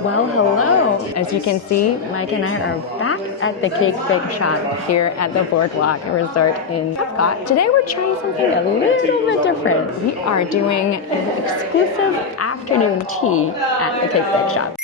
Well, hello. As you can see, Mike and I are back at the Cake Bake Shop here at the BoardWalk Resort in Epcot. Today we're trying something a little bit different. We are doing an exclusive afternoon tea at the Cake Bake Shop.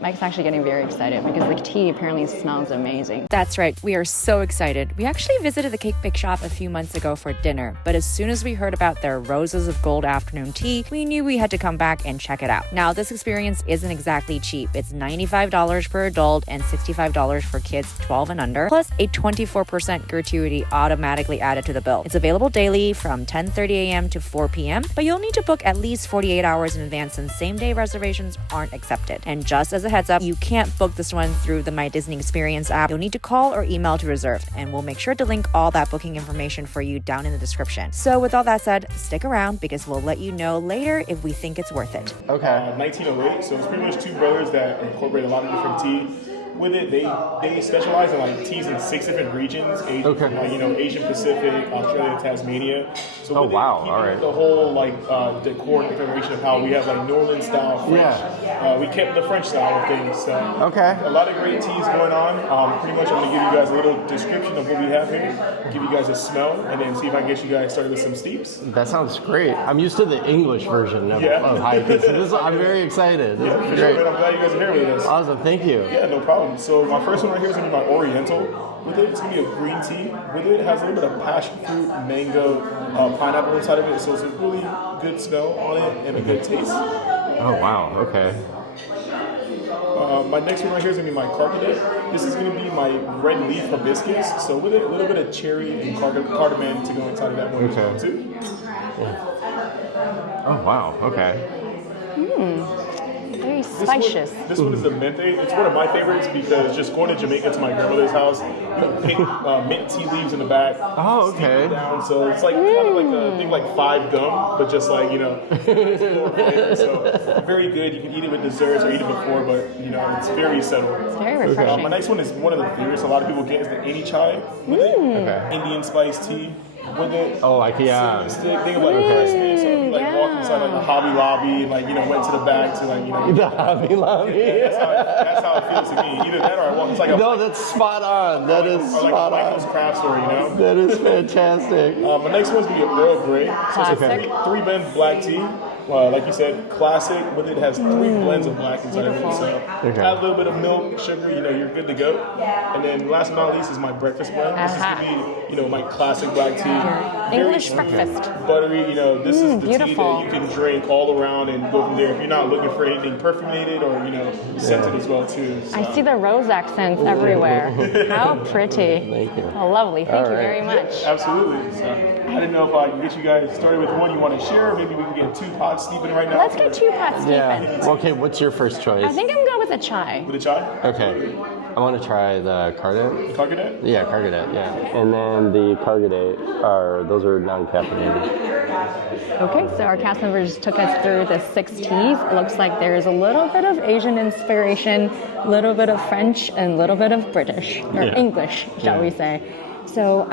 Mike's actually getting very excited because the tea apparently smells amazing. That's right, we are so excited. We actually visited the Cake Bake Shop a few months ago for dinner, but as soon as we heard about their Roses of Gold afternoon tea, we knew we had to come back and check it out. Now, this experience isn't exactly cheap. It's $95 per adult and $65 for kids 12 and under, plus a 24% gratuity automatically added to the bill. It's available daily from 10:30 a.m. to 4 p.m., but you'll need to book at least 48 hours in advance since same-day reservations aren't accepted. And just as a heads up, you can't book this one through the My Disney Experience app. You'll need to call or email to reserve, and we'll make sure to link all that booking information for you down in the description. So with all that said, stick around because we'll let you know later if we think it's worth it. Okay. 1908, so it's pretty much two brothers that incorporate a lot of different tea. With it, they specialize in like teas in 6 different regions, Asian, like, Asian Pacific, Australia, Tasmania. So all right. The whole decor and configuration of how we have like New Orleans style French. Yeah. We kept the French style of things. So a lot of great teas going on. Pretty much, I'm gonna give you guys a little description of what we have here, give you guys a smell, and then see if I can get you guys started with some steeps. That sounds great. I'm used to the English version of high tea, so I'm very excited. Yeah, for sure, man. I'm glad you guys are here with us. Awesome, thank you. Yeah, no problem. So my first one right here is going to be my Oriental. With it, it's going to be a green tea. With it, it has a little bit of passion fruit, mango, pineapple inside of it. So it's a really good smell on it and a good taste. Oh, wow. Okay. My next one right here is going to be my Carcadet. This is going to be my red leaf hibiscus. So with it, a little bit of cherry and cardamom to go inside of that one as well, too. Yeah. Oh, wow. Okay. Very spacious. This one is the menthe. It's one of my favorites because just going to Jamaica to my grandmother's house, pink mint tea leaves in the back. Oh, okay. Down, so it's like kind of like a thing like 5 gum, but just like so very good. You can eat it with desserts or eat it before, but it's very subtle. It's very refreshing. My next one is one of the favorites a lot of people get is the Dainty chai with it. Okay. Indian spice tea. With it. Oh, like cinnamon stick. Think of like Christmas. So if you walk inside like a Hobby Lobby and went to the back to the Hobby Lobby. Yeah, that's how it feels to me. Either that or I walk inside that's spot on. That is spot on. Michael's craft store, That is fantastic. My next one's gonna be a Earl Grey. So it's a 3-blend black tea. Like you said, classic. With it has 3 blends of black inside of it. So add a little bit of milk, sugar. You're good to go. And then last but not least is my breakfast blend. This is gonna be my classic black tea. English breakfast. Buttery. This is the beautiful. tea that you can drink all around and go from there. If you're not looking for anything perfumated or scented as well too. So. I see the rose accents everywhere. How pretty. Thank you. Oh, lovely. Thank you very much. Yeah, absolutely. So, I didn't know if I can get you guys started with one you want to share. Maybe we can get 2 pots steeping right now. Let's get 2 pots steeping. Yeah. Okay, what's your first choice? I think I'm going with a chai. With a chai? Okay. I want to try the Cardet. Carcadet? Yeah, Carcadet, yeah. And then the Carcadet those are non-caffeinated. Okay, so our cast members took us through the 6 teas. It looks like there's a little bit of Asian inspiration, a little bit of French, and a little bit of British, or English, shall we say. So,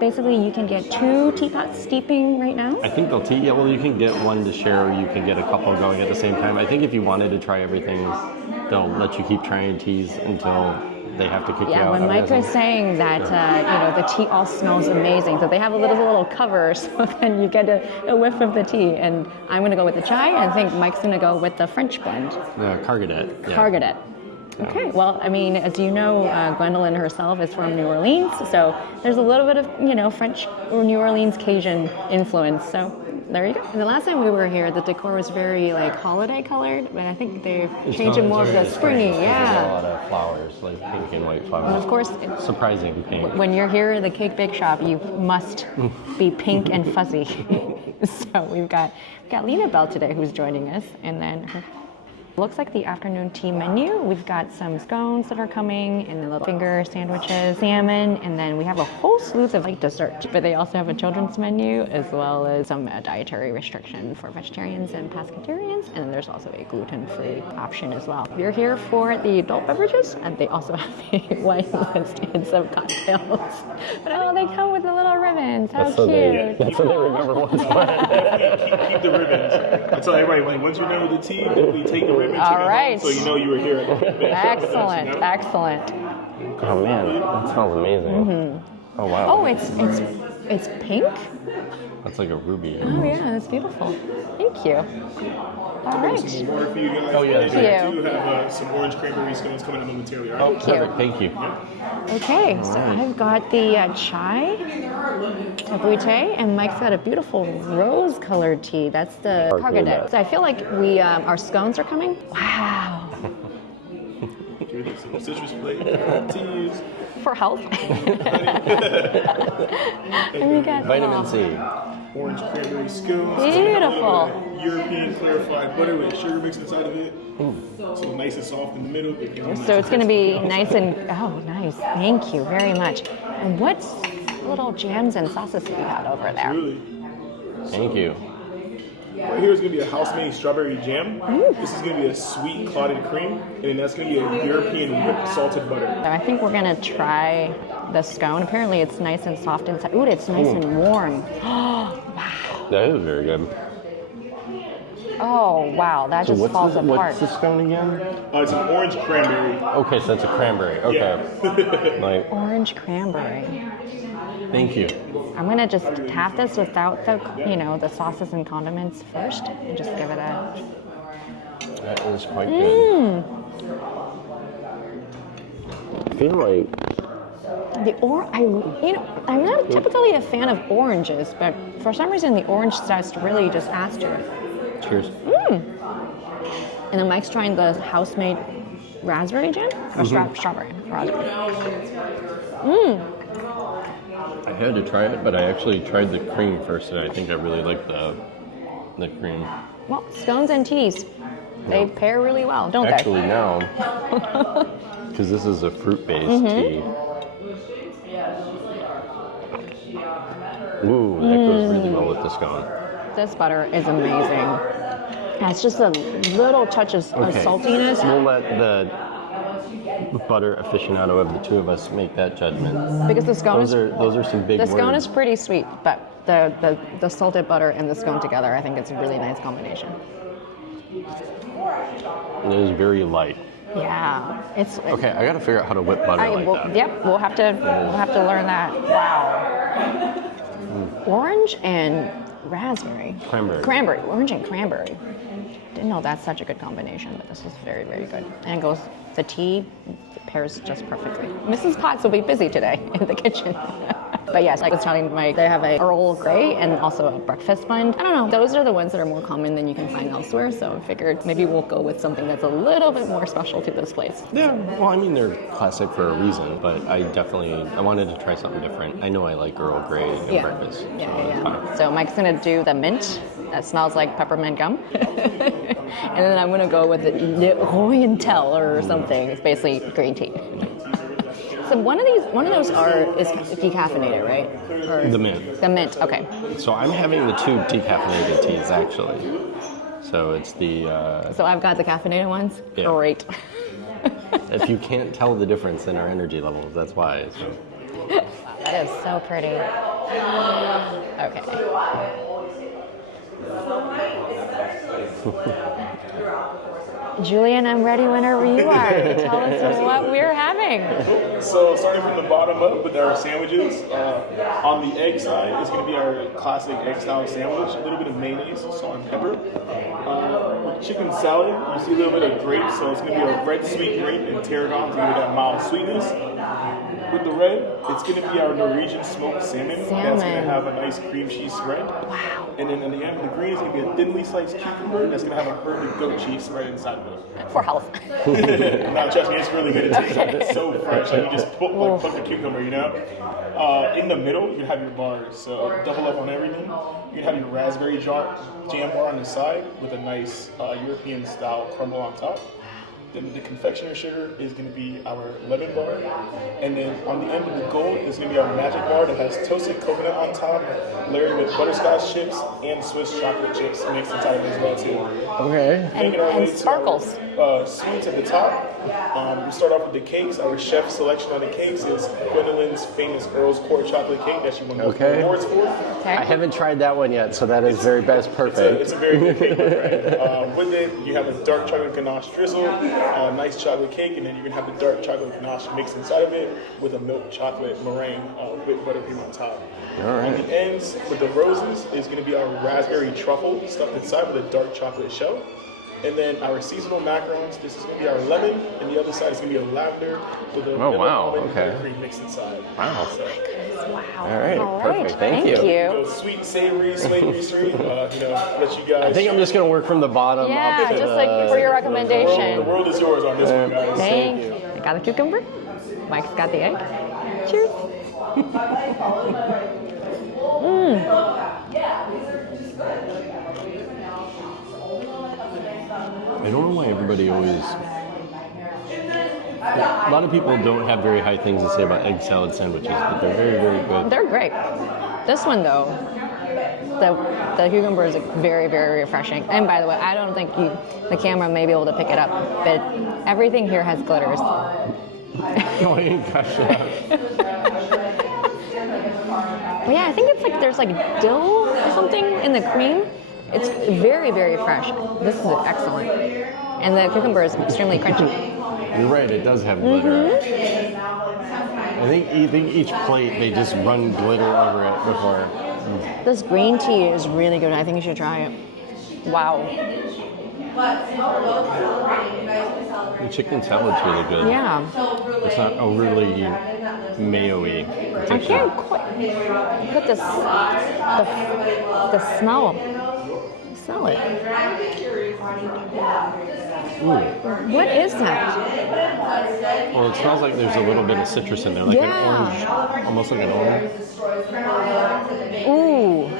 basically you can get 2 teapots steeping right now. I think they'll you can get one to share, or you can get a couple going at the same time. I think if you wanted to try everything, they'll let you keep trying teas until they have to kick you out. Yeah, when Mike was saying that, the tea all smells amazing. So they have a little cover, so then you get a whiff of the tea. And I'm going to go with the chai, and I think Mike's going to go with the French blend. The Cargadet. Yeah. Cargadet. Okay, well, as you know, Gwendolyn herself is from New Orleans, so there's a little bit of, French or New Orleans Cajun influence. So there you go. And the last time we were here, the decor was very holiday colored, but I think they've changed it more of the springy. Yeah. A lot of flowers, like pink and white flowers. And of course, surprising pink. When you're here at the Cake Bake Shop, you must be pink and fuzzy. So we've got Lena Bell today, who's joining us, and then looks like the afternoon tea menu. We've got some scones that are coming, and the little finger sandwiches, salmon, and then we have a whole slew of dessert. But they also have a children's menu as well as some dietary restriction for vegetarians and pescatarians, and then there's also a gluten-free option as well. If you're here for the adult beverages, and they also have a wine list and some cocktails. But they come with the little ribbons. How cute! That's what they remember once. Keep the ribbons. I tell everybody, once you're done with the tea, we take the Ribbon took it All home, right. so you know you were here at the bake shop. Excellent, You know? excellent. Oh man, that smells amazing. Oh wow. Oh, it's pink? That's like a ruby. Oh yeah, that's beautiful. Thank you. All Some right. water for you guys. Oh, yeah. And Thank I you. do have some orange cranberry scones coming up momentarily. All right? Oh, perfect. Thank you. Okay, so I've got the chai, tabouté, and Mike's got a beautiful rose-colored tea. That's the cargadet. So I feel like our scones are coming. Wow. Some citrus flavored teas. For health. And we got Vitamin C. Orange cranberry scones. Beautiful. European clarified butter with sugar mixed inside of it. So nice and soft in the middle. So it's going to be nice and nice. Thank you very much. And what little jams and sauces do you got over there? Really. Thank you. Right here is going to be a house-made strawberry jam. This is going to be a sweet clotted cream, and then that's going to be a European whipped salted butter. So I think we're going to try the scone. Apparently it's nice and soft inside. Ooh, it's nice and warm. That is very good. Oh, wow, that just falls apart. What's the scone again? It's an orange cranberry. Okay, so that's a cranberry. Okay. Yeah. Like, Orange cranberry. thank you. I'm gonna just tap this without the sauces and condiments first, and just give it a. That is quite good. I feel like I'm not typically a fan of oranges, but for some reason the orange zest really just adds to it. cheers. And then Mike's trying the house-made raspberry jam or strawberry raspberry. I had to try it, but I actually tried the cream first, and I think I really like the cream. Well, scones and teas, they pair really well, don't Actually, now, because this is a fruit-based tea. Ooh, that goes really well with the scone. they? This butter is amazing. And it's just a little touch of saltiness. We'll let the butter aficionado of the two of us make that judgment. Because the scone Those are some big the scone words. is pretty sweet, but the salted butter and the scone together, I think it's a really nice combination. It is very light. Yeah, it's Okay, I gotta figure out how to whip butter like that. Yep, we'll have to learn that. Wow. Orange and raspberry. Cranberry. Orange and cranberry. Didn't know that's such a good combination, but this is very, very good. And the tea pairs just perfectly. Mrs. Potts will be busy today in the kitchen. But yes, like I was telling Mike, they have a Earl Grey and also a breakfast blend. I don't know, those are the ones that are more common than you can find elsewhere, so I figured maybe we'll go with something that's a little bit more special to this place. Yeah, well, I mean, they're classic for a reason, but I wanted to try something different. I know I like Earl Grey and breakfast. So it's fine. So Mike's gonna do the mint. That smells like peppermint gum. And then I'm gonna go with the Royal or something. It's basically green tea. So one of those is decaffeinated, right? Or The mint. The mint, okay. So I'm having the two decaffeinated teas, actually. So it's the... So I've got the caffeinated ones? Yeah. Great. if you can't tell the difference in our energy levels, that's why. So. That is so pretty. Okay. Julian, I'm ready whenever you are. Tell us what we're having. So starting from the bottom up with our sandwiches, on the egg side is going to be our classic egg-style sandwich. A little bit of mayonnaise, salt and pepper. With chicken salad, you see a little bit of grape, so it's going to be a red sweet grape and tarragon to give it that mild sweetness. With the red, it's going to be our Norwegian smoked salmon. That's going to have a nice cream cheese spread. Wow. And then in the end, the green is going to be a thinly sliced cucumber that's going to have a herb goat cheese spread inside of it. For health. No, trust me, it's really good. It's so fresh. Like you just put the cucumber, you know? In the middle, you have your bars. So double up on everything. You have your raspberry jam bar on the side with a nice European style crumble on top. Then the confectioner sugar is going to be our lemon bar. And then on the end of the gold is going to be our magic bar that has toasted coconut on top, layered with butterscotch chips and Swiss chocolate chips mixed inside of it as well too. Okay. And sparkles. sweets at the top. We start off with the cakes. Our chef selection on the cakes is Gwendolyn's famous Earl's Court chocolate cake that she won awards for. Okay. I haven't tried that one yet, so that is perfect. It's a very good cake, my friend. With it, you have a dark chocolate ganache drizzle, a nice chocolate cake, and then you're gonna have the dark chocolate ganache mixed inside of it with a milk chocolate meringue with buttercream on top. All right. On the ends with the roses is gonna be our raspberry truffle stuffed inside with a dark chocolate shell. And then our seasonal macarons, this is going to be our lemon, and the other side is going to be a lavender with a almond buttercream mixed inside. Wow. So, Wow. All right, perfect. Thank you. sweet, savory, savory, sweet. Let you guys. I think I'm just going to work from the bottom Yeah, up to just like for your recommendation. The world is yours on this one, guys. Thank you. I got the cucumber. Mike's got the egg. Cheers. I don't know why everybody always... A lot of people don't have very high things to say about egg salad sandwiches, but they're very, very good. They're great. This one though, the cucumber is very, very refreshing. And by the way, I don't think the camera may be able to pick it up, but everything here has glitters. No, I ain't gosh. But yeah, I think it's like there's like dill or something in the cream. It's very, very fresh. This is excellent. And the cucumber is extremely crunchy. You're right, it does have glitter. I think each plate, they just run glitter over it before. This green tea is really good. I think you should try it. Wow. The chicken salad's really good. Yeah. It's not overly mayo-y. I can't quite put the smell. Smell it. Ooh. What is that? Well, it smells like there's a little bit of citrus in there, like an orange, almost like an orange. Ooh.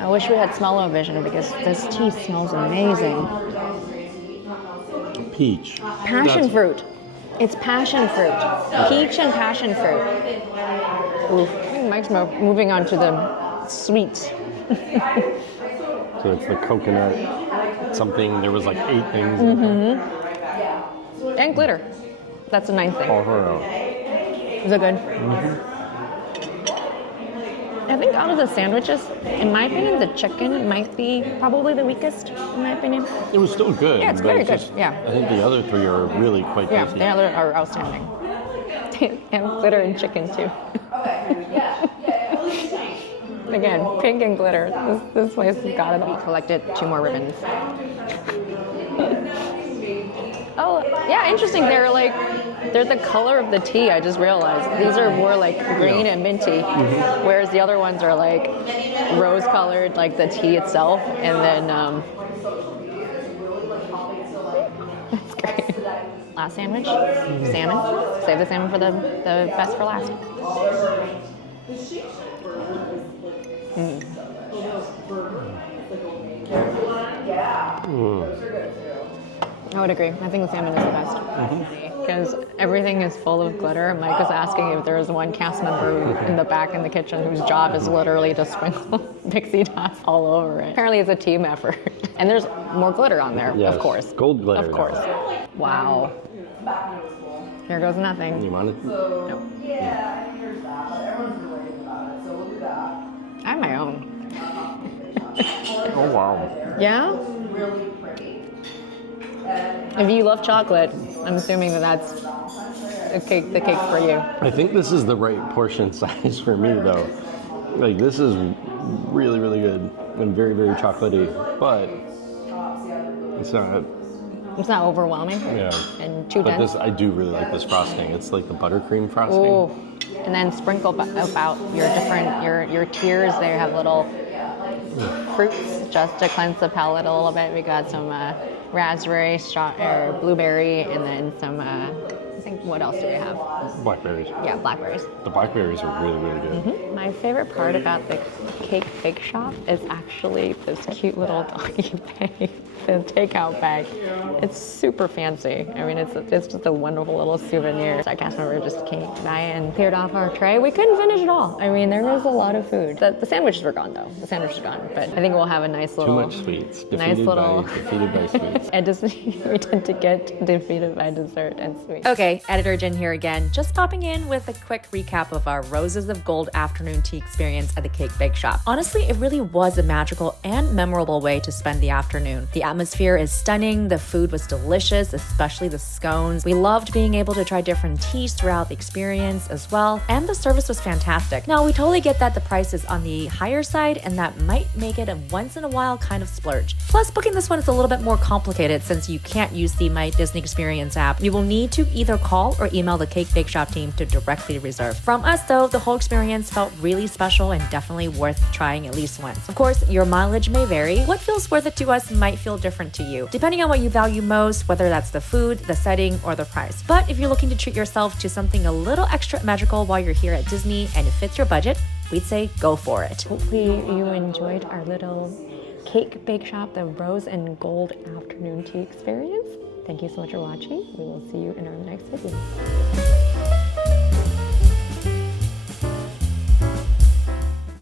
I wish we had smell-o-vision because this tea smells amazing. Peach. Passion fruit. It's passion fruit. Peach and passion fruit. Ooh. I think Mike's moving on to the sweets. So it's the coconut something. There was like 8 things. And glitter. That's the 9th thing. Oh, Is it good? I think out of the sandwiches, in my opinion, the chicken might be probably the weakest, in my opinion. it was still good. Yeah, it's but very good. just- Yeah. I think the other 3 are really quite Yeah, tasty. the other are outstanding. And glitter and chicken too. Again, pink and glitter. This place has got it all. We collected 2 more ribbons. Oh, yeah, interesting. They're the color of the tea, I just realized. These are more like green and minty, whereas the other ones are like rose colored, like the tea itself, and then, that's great. Last sandwich, salmon. Save the salmon for the best for last. I would agree. I think the salmon is the best. Because everything is full of glitter. Mike was asking if there was one cast member in the back in the kitchen whose job is literally to sprinkle pixie dust all over it. Apparently it's a team effort. And there's more glitter on there, Yes, of course. gold glitter. Of course. Wow. Here goes nothing. You want it? Nope. I have my own. Oh, wow. Yeah? If you love chocolate, I'm assuming that's the cake for you. I think this is the right portion size for me, though. Like, this is really, really good and very, very chocolatey, but it's not. It's not overwhelming. Yeah. And too But dense. I do really like this frosting. It's like the buttercream frosting. Ooh. And then sprinkle about your different your tiers. They have little fruits just to cleanse the palate a little bit. We got some raspberry, blueberry, and then some. I think what else do we have? Blackberries. Yeah, blackberries. The blackberries are really, really good. My favorite part about the cake bake shop is actually this cute little doggy bag. the takeout bag. It's super fancy. I mean, it's just a wonderful little souvenir. Our cast member just came by and cleared off our tray. We couldn't finish it all. I mean, there was a lot of food. The sandwiches were gone though. The sandwiches are gone, but I think we'll have a nice little. Too much sweets. Defeated by sweets. And just we tend to get defeated by dessert and sweets. Okay, Editor Jen here again, just popping in with a quick recap of our Roses of Gold afternoon tea experience at the Cake Bake Shop. Honestly, it really was a magical and memorable way to spend the afternoon. The atmosphere is stunning, the food was delicious, especially the scones. We loved being able to try different teas throughout the experience as well, and the service was fantastic. Now, we totally get that the price is on the higher side, and that might make it a once-in-a-while kind of splurge. Plus, booking this one is a little bit more complicated since you can't use the My Disney Experience app. You will need to either call or email the Cake Bake Shop team to directly reserve. From us, though, the whole experience felt really special and definitely worth trying at least once. Of course, your mileage may vary. What feels worth it to us might feel different to you, depending on what you value most, whether that's the food, the setting, or the price. But if you're looking to treat yourself to something a little extra magical while you're here at Disney and it fits your budget, we'd say go for it. Hopefully you enjoyed our little Cake Bake Shop, the Rose and Gold afternoon tea experience. Thank you so much for watching. We will see you in our next video.